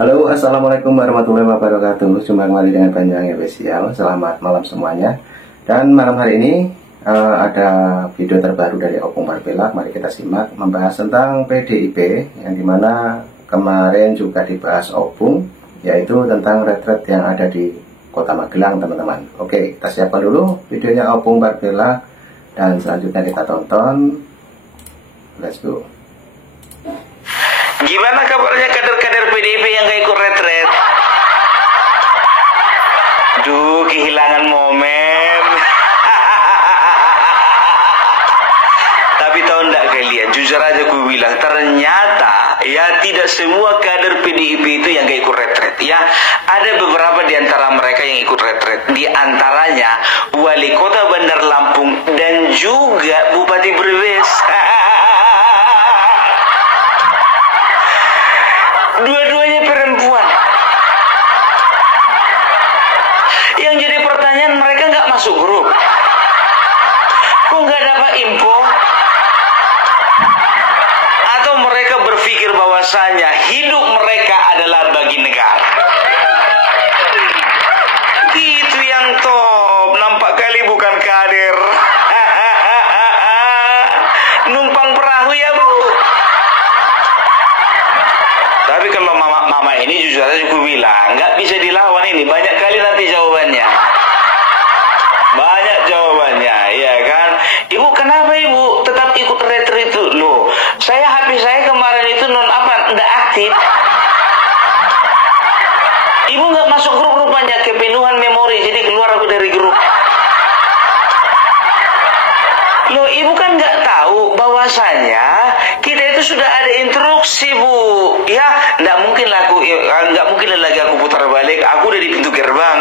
Halo, assalamualaikum warahmatullahi wabarakatuh. Jumpa kembali dengan Banjang Official. Selamat malam semuanya. Dan malam hari ini ada video terbaru dari Opung Barbella. Mari kita simak membahas tentang PDIP, yang dimana kemarin juga dibahas Opung, yaitu tentang retret yang ada di Kota Magelang, teman-teman. Oke, kita siapkan dulu videonya Opung Barbella dan selanjutnya kita tonton. Let's go. Gimana kabarnya kader-kader PDIP yang gak ikut retret? Duh, kehilangan momen. Tapi tahu enggak kalian, jujur aja aku bilang, ternyata ya tidak semua kader PDIP itu yang gak ikut retret. Ya, ada beberapa di antara mereka yang ikut retret. Di antaranya Wali Kota Bandar Lampung dan juga Bupati Brebes. Dua-duanya perempuan. Yang jadi pertanyaan, mereka nggak masuk grup. Kok nggak dapat info? Atau mereka berpikir bahwasanya hidup mereka adalah bagi negara? Itu yang top. Nampak kali bukan kader. Numpang perahu ya, Bu. Tapi kalau mama ini jujur aja aku bilang, nggak bisa dilawan ini. Banyak kali nanti jawabannya. Banyak jawabannya, ya kan? Ibu, kenapa ibu tetap ikut retret itu? Loh, HP saya kemarin itu nggak aktif. Ibu nggak masuk grup rupanya, kepenuhan memori, jadi keluar aku dari grup. Loh, ibu kan nggak tahu bahwasanya kita itu sudah ada instruksi, Bu. Ya, nggak mungkin lagi aku putar balik. Aku udah di pintu gerbang.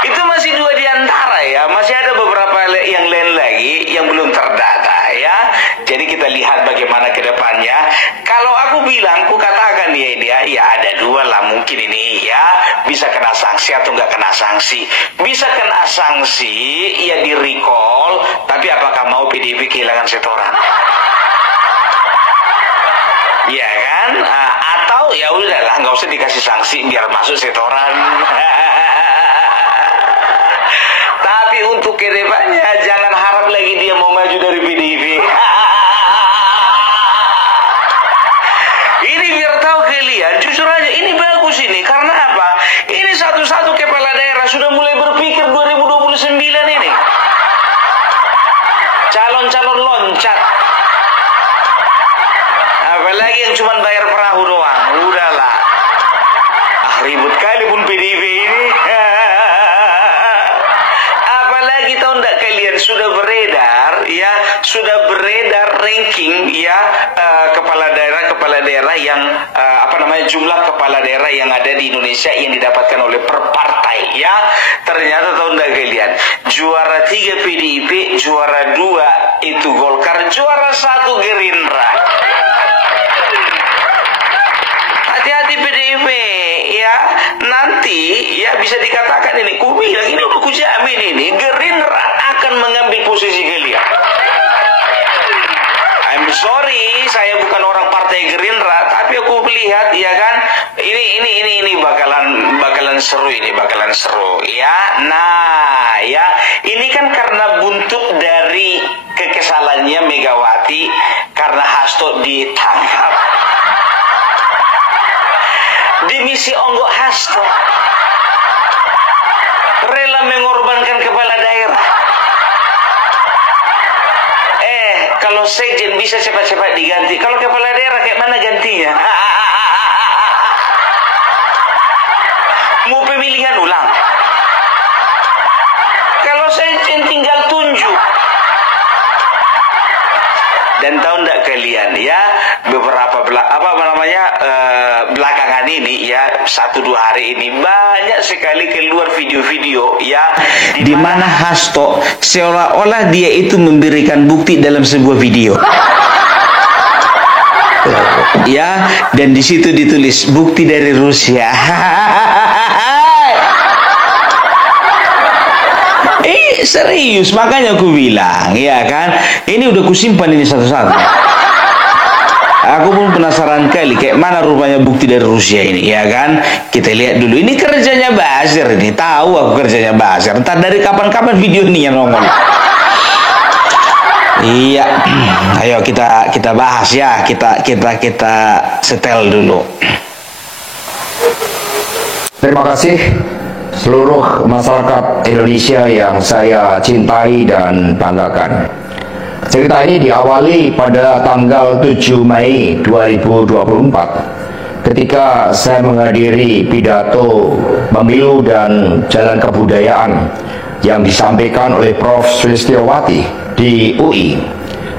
Itu masih dua di antara ya. Masih ada beberapa yang lain lagi yang belum terdata ya. Jadi kita lihat bagaimana ke depannya. Kalau aku bilang, aku katakan dia ya ada dua lah mungkin ini ya. Bisa kena sanksi atau nggak kena sanksi. Bisa kena sanksi ya di recall. Tapi apakah mau PDIP kehilangan setoran? Ya kan? Atau ya udahlah, nggak usah dikasih sanksi biar masuk setoran. Tapi untuk kedepannya jangan harap lagi dia mau maju dari PDIP. Ini biar tahu kalian, jujur aja ini bagus ini. Karena apa? Ini satu-satu kepala daerah sudah mulai berpikir 2029 ini. Calon-calon loncat. Apalagi yang cuma bayar perahu doang. Udahlah. Ribut kali pun PDIP ini. Apalagi tahu enggak kalian sudah beredar ranking ya kepala daerah yang jumlah kepala daerah yang ada di Indonesia yang didapatkan oleh per partai ya. Ternyata tahu enggak kalian, juara 3 PDIP, juara 2 itu Golkar, juara 1 Gerindra. Hati-hati PDIP ya, nanti ya bisa dikatakan ini, ku bilang ini udah kujamin ini Gerindra akan mengambil posisi kalian. I'm sorry, saya bukan orang partai Gerindra, tapi aku melihat ya kan, ini bakalan seru ya. Nah ya, ini kan karena buntut dari kekesalannya Megawati karena Hasto ditangkap. Dimisi onggok Hasto rela mengorbankan kepala daerah. Kalau sekjen bisa cepat-cepat diganti, kalau kepala daerah kayak mana gantinya? Mau pemilihan ulang? Kalau sekjen tinggal tunjuk. Dan tahu enggak kalian ya, beberapa belakangan ini ya, 1-2 hari ini banyak sekali keluar video-video ya di mana Hasto seolah-olah dia itu memberikan bukti dalam sebuah video. Ya, dan di situ ditulis bukti dari Rusia. Serius, makanya aku bilang, ya kan, ini udah kusimpan ini satu-satu. Aku pun penasaran kali kayak mana rupanya bukti dari Rusia ini, ya kan? Kita lihat dulu. Ini kerjanya Basir ini. Tahu aku kerjanya Basir. Entah dari kapan-kapan video ini yang nongol. Iya. Ayo kita bahas ya. Kita setel dulu. Terima kasih seluruh masyarakat Indonesia yang saya cintai dan banggakan. Cerita ini diawali pada tanggal 7 Mei 2024 ketika saya menghadiri pidato pemilu dan jalan kebudayaan yang disampaikan oleh Prof. Sulistiowati di UI.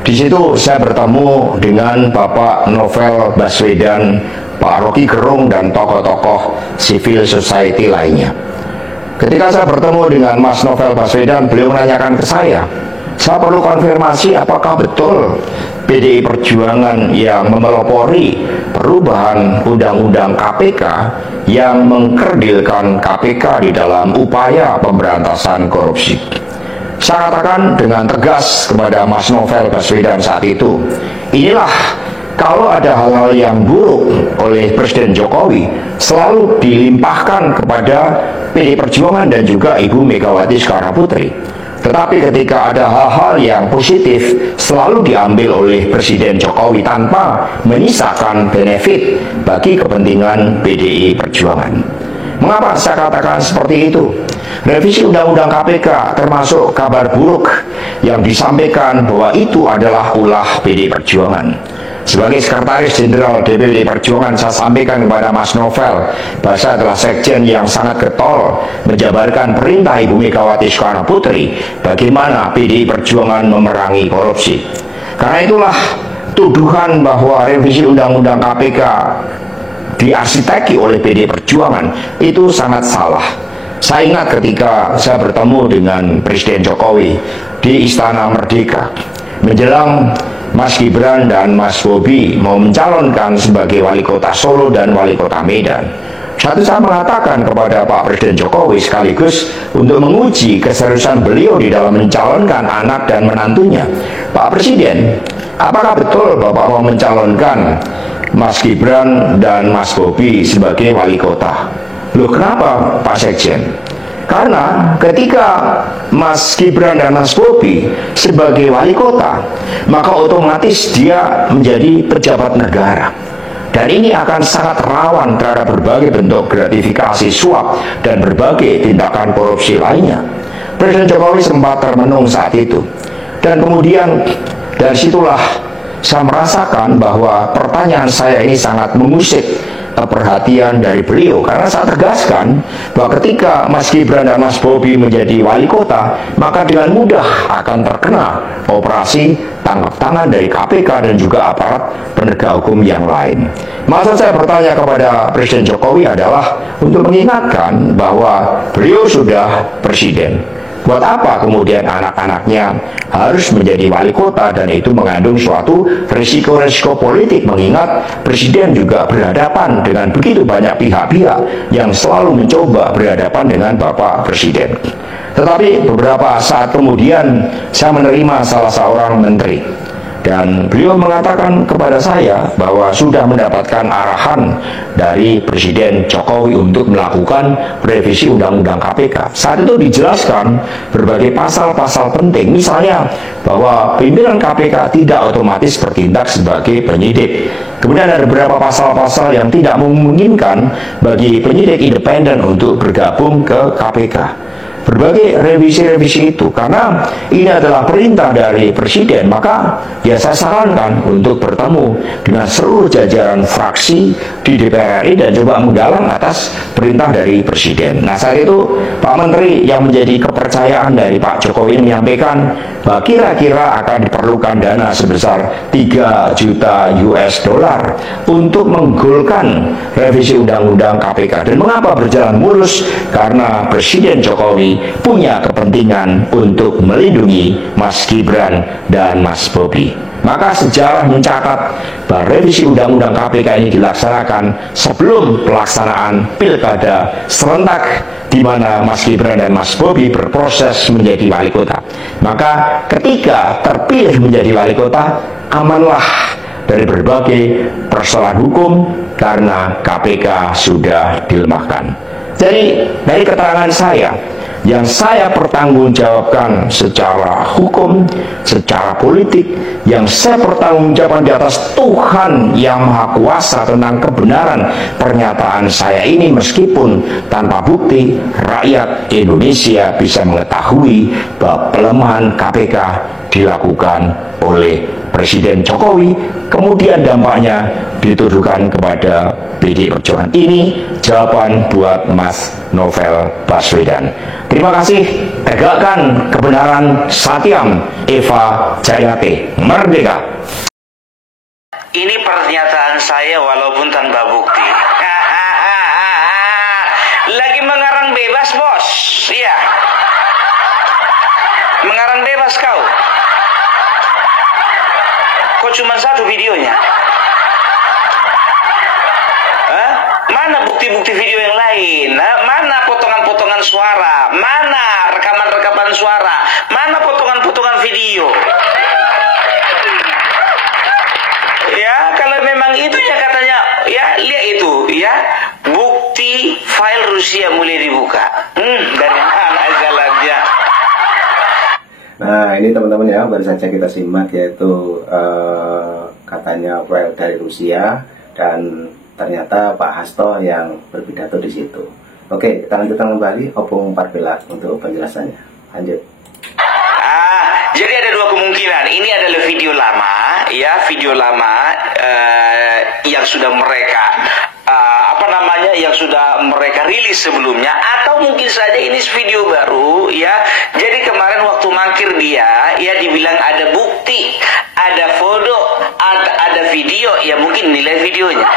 Di situ saya bertemu dengan Bapak Novel Baswedan, Pak Rocky Gerung, dan tokoh-tokoh civil society lainnya. Ketika saya bertemu dengan Mas Novel Baswedan, beliau menanyakan ke saya perlu konfirmasi apakah betul PDI Perjuangan yang memelopori perubahan Undang-Undang KPK yang mengkerdilkan KPK di dalam upaya pemberantasan korupsi. Saya katakan dengan tegas kepada Mas Novel Baswedan saat itu, inilah kalau ada hal-hal yang buruk oleh Presiden Jokowi selalu dilimpahkan kepada PDI Perjuangan dan juga Ibu Megawati Soekarnoputri. Tetapi ketika ada hal-hal yang positif selalu diambil oleh Presiden Jokowi tanpa menyisakan benefit bagi kepentingan PDI Perjuangan. Mengapa saya katakan seperti itu? Revisi Undang-Undang KPK termasuk kabar buruk yang disampaikan bahwa itu adalah ulah PDI Perjuangan. Sebagai Sekretaris Jenderal DPD Perjuangan, saya sampaikan kepada Mas Novel bahwa saya adalah sekjen yang sangat getol menjabarkan perintah Ibu Megawati Soekarnoputri bagaimana PDI Perjuangan memerangi korupsi. Karena itulah tuduhan bahwa revisi Undang-Undang KPK diarsiteki oleh PDI Perjuangan itu sangat salah. Saya ingat ketika saya bertemu dengan Presiden Jokowi di Istana Merdeka menjelang Mas Gibran dan Mas Bobi mau mencalonkan sebagai wali kota Solo dan wali kota Medan. Satu saya mengatakan kepada Pak Presiden Jokowi sekaligus untuk menguji keseriusan beliau di dalam mencalonkan anak dan menantunya. Pak Presiden, apakah betul Bapak mau mencalonkan Mas Gibran dan Mas Bobi sebagai wali kota? Loh, kenapa Pak Sekjen? Karena ketika Mas Gibran dan Mas Bobi sebagai wali kota, maka otomatis dia menjadi pejabat negara. Dan ini akan sangat rawan terhadap berbagai bentuk gratifikasi suap dan berbagai tindakan korupsi lainnya. Presiden Jokowi sempat termenung saat itu. Dan kemudian dari situlah saya merasakan bahwa pertanyaan saya ini sangat mengusik perhatian dari beliau, karena saya tegaskan bahwa ketika Mas Gibran dan Mas Bobi menjadi wali kota, maka dengan mudah akan terkena operasi tangkap tangan dari KPK dan juga aparat penegak hukum yang lain. Maksud saya bertanya kepada Presiden Jokowi adalah untuk mengingatkan bahwa beliau sudah presiden. Buat apa kemudian anak-anaknya harus menjadi wali kota, dan itu mengandung suatu risiko-risiko politik, mengingat presiden juga berhadapan dengan begitu banyak pihak-pihak yang selalu mencoba berhadapan dengan Bapak Presiden. Tetapi beberapa saat kemudian saya menerima salah seorang menteri, dan beliau mengatakan kepada saya bahwa sudah mendapatkan arahan dari Presiden Jokowi untuk melakukan revisi Undang-Undang KPK. Saat itu dijelaskan berbagai pasal-pasal penting, misalnya bahwa pimpinan KPK tidak otomatis bertindak sebagai penyidik. Kemudian ada beberapa pasal-pasal yang tidak memungkinkan bagi penyidik independen untuk bergabung ke KPK. Berbagai revisi-revisi itu, karena ini adalah perintah dari Presiden, maka ya saya sarankan untuk bertemu dengan seluruh jajaran fraksi di DPR RI dan coba menggalang atas perintah dari Presiden. Nah, saat itu Pak Menteri yang menjadi kepercayaan dari Pak Jokowi menyampaikan bahwa kira-kira akan diperlukan dana sebesar 3 juta US dollar untuk menggolkan revisi Undang-Undang KPK. Dan mengapa berjalan mulus? Karena Presiden Jokowi punya kepentingan untuk melindungi Mas Gibran dan Mas Bobi. Maka sejarah mencatat bahwa revisi Undang-Undang KPK ini dilaksanakan sebelum pelaksanaan pilkada serentak, di mana Mas Gibran dan Mas Bobi berproses menjadi wali kota. Maka ketika terpilih menjadi wali kota, amanlah dari berbagai persoalan hukum karena KPK sudah dilemahkan. Jadi dari keterangan saya, yang saya pertanggungjawabkan secara hukum, secara politik, yang saya pertanggungjawabkan di atas Tuhan yang Maha Kuasa tentang kebenaran pernyataan saya ini, meskipun tanpa bukti, rakyat Indonesia bisa mengetahui bahwa pelemahan KPK dilakukan oleh Presiden Jokowi, kemudian dampaknya dituduhkan kepada PDI Perjuangan. Ini jawaban buat Mas Novel Baswedan. Terima kasih. Tegakkan kebenaran. Satyam Eva Jayate. Merdeka. Ini pernyataan saya walaupun tanpa bukti. Lagi mengarang bebas, bos. Iya. Mengarang bebas kau. Kok cuma satu videonya? Hah? Mana bukti-bukti video yang lain? Mana potongan-potongan suara? Mana rekaman-rekaman suara? Mana potongan-potongan video? Ya, kalau memang itu ya katanya, ya lihat itu, ya bukti file Rusia mulai dibuka. Dari mana jalannya? Nah, ini teman-teman ya, baru saja kita simak yaitu katanya file dari Rusia, dan ternyata Pak Hasto yang berpidato di situ. Oke, kita lanjutkan kembali Opung Parpelak untuk penjelasannya. Lanjut. Jadi ada dua kemungkinan. Ini adalah video lama, ya, video lama yang sudah mereka yang sudah mereka rilis sebelumnya, atau mungkin saja ini video baru, ya. Jadi kemarin waktu mangkir dia, ya dibilang ada bukti, ada foto, ada video, ya mungkin nilai videonya.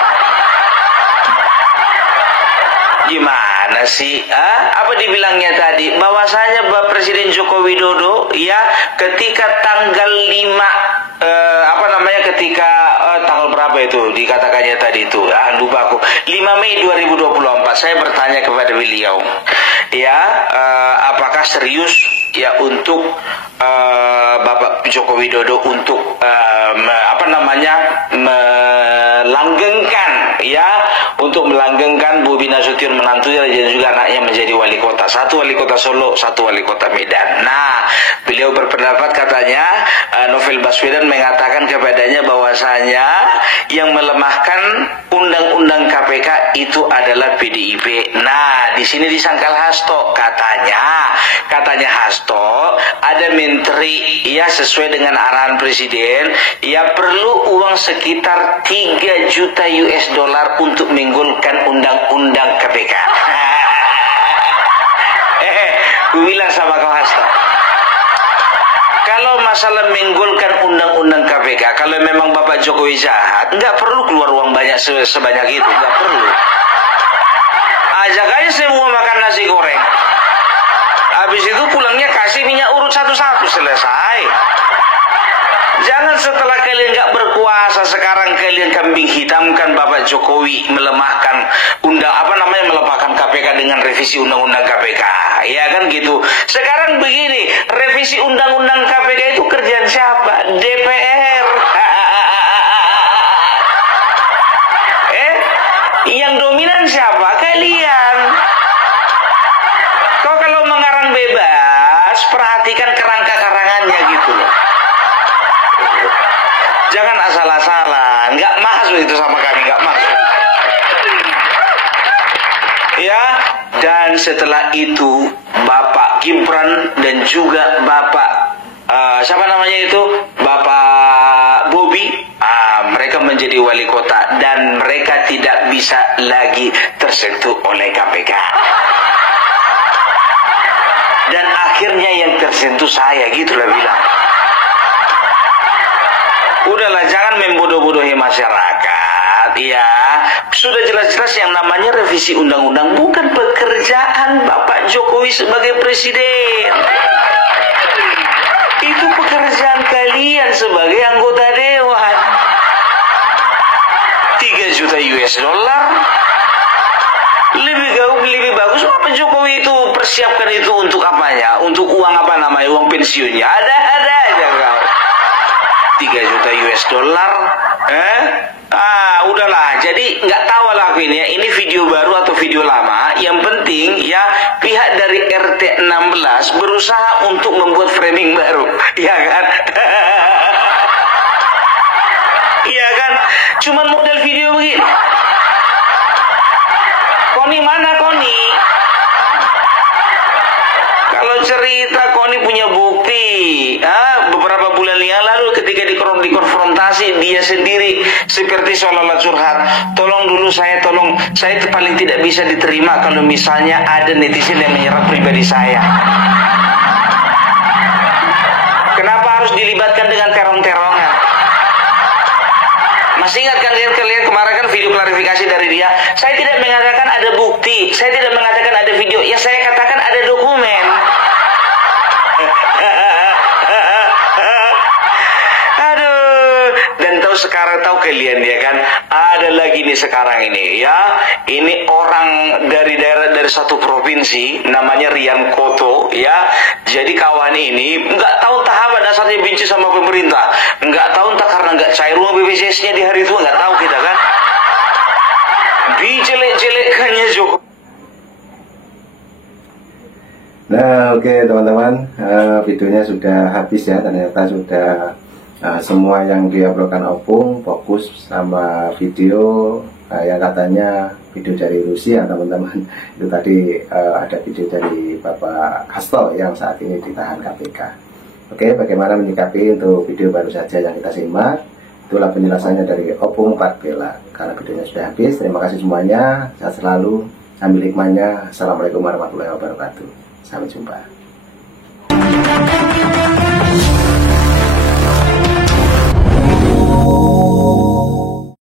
Gimana sih? Apa dibilangnya tadi? Bahwasanya Bapak Presiden Joko Widodo, ya, ketika tanggal 5 ketika tanggal berapa itu dikatakannya tadi itu, lupa aku, 5 Mei 2024, saya bertanya kepada beliau, ya, apakah serius ya untuk Bapak Joko Widodo untuk melanggengkan Bobi Nasution menantunya dan juga anaknya menjadi wali kota, satu wali kota Solo, satu wali kota Medan. Nah, beliau berpendapat, katanya Novel Baswedan mengatakan kepadanya bahwasanya yang melemahkan undang-undang KPK itu adalah PDIP. Nah, di sini disangkal Hasto, katanya Hasto ada menteri, ya, sesuai dengan arahan presiden, ya, perlu uang sekitar 3 juta US dollar untuk menggolkan undang-undang KPK. Gue bilang sama kau Hasto, kalau masalah menggolkan undang-undang KPK, kalau memang Bapak Jokowi jahat, nggak perlu keluar uang banyak sebanyak itu, nggak perlu. Ajak aja semua makan nasi goreng. Habis itu pulangnya kasih minyak urut satu-satu, selesai. Jangan setelah kalian nggak berkuasa, sekarang kalian kambing hitamkan Bapak Jokowi melemahkan melemahkan KPK dengan revisi undang-undang KPK, ya kan gitu. Sekarang begini, revisi undang-undang KPK itu kerjaan siapa? DPR. Yang dominan siapa? Kalian. Kau kalau mengarang bebas, perhatikan kerangka-karangannya gitu loh. Jangan asal-asalan, nggak masuk itu sama kami, nggak masuk. Ya, dan setelah itu Bapak Gibran dan juga Bapak Bapak Bobi, mereka menjadi wali kota dan mereka tidak bisa lagi tersentuh oleh KPK. Dan akhirnya yang tersentuh saya, gitulah bilang. Udahlah, jangan membodoh-bodohi masyarakat, ya. Sudah jelas-jelas yang namanya revisi undang-undang bukan pekerjaan Bapak Jokowi sebagai presiden. Itu pekerjaan kalian sebagai anggota dewan. 3 juta US dollar. Lebih bagus Bapak Jokowi itu persiapkan itu untuk apanya? Untuk uang uang pensiunnya. Ada aja kau. 3 juta US dollar Udahlah. Jadi nggak tahu lah aku ini ya. Ini video baru atau video lama. Yang penting ya pihak dari RT 16 berusaha untuk membuat framing baru, ya kan? Iya kan? Cuman model video begini. Koni mana Koni? Kalau cerita Koni punya bukti. Beberapa bulan yang lalu ketika dikonfrontasi dia sendiri seperti seolah-olah curhat. Tolong saya paling tidak bisa diterima kalau misalnya ada netizen yang menyerang pribadi saya. Kenapa harus dilibatkan dengan terong-terongan? Masih ingat kan kalian kemarin kan video klarifikasi dari dia? Saya tidak mengatakan ada bukti, saya tidak mengatakan ada video, ya saya katakan ada dokumen. Sekarang tahu kalian ya kan, ada lagi nih sekarang ini ya, ini orang dari satu provinsi namanya Rian Koto ya. Jadi kawan ini nggak tahu entah apa dasarnya benci sama pemerintah, nggak tahu entah karena nggak cair uang BPJS-nya di hari itu, nggak tahu kita kan, dijelek-jelekannya Jokowi. Nah oke teman-teman, videonya sudah habis ya, ternyata sudah semua yang diuploadkan Opung fokus sama video yang katanya video dari Rusia teman-teman. Itu tadi ada video dari Bapak Hasto yang saat ini ditahan KPK. Oke, bagaimana menyikapi untuk video baru saja yang kita simak? Itulah penjelasannya dari Opung Parbela. Karena videonya sudah habis, terima kasih semuanya, sehat selalu, ambil hikmahnya. Assalamualaikum warahmatullahi wabarakatuh, sampai jumpa.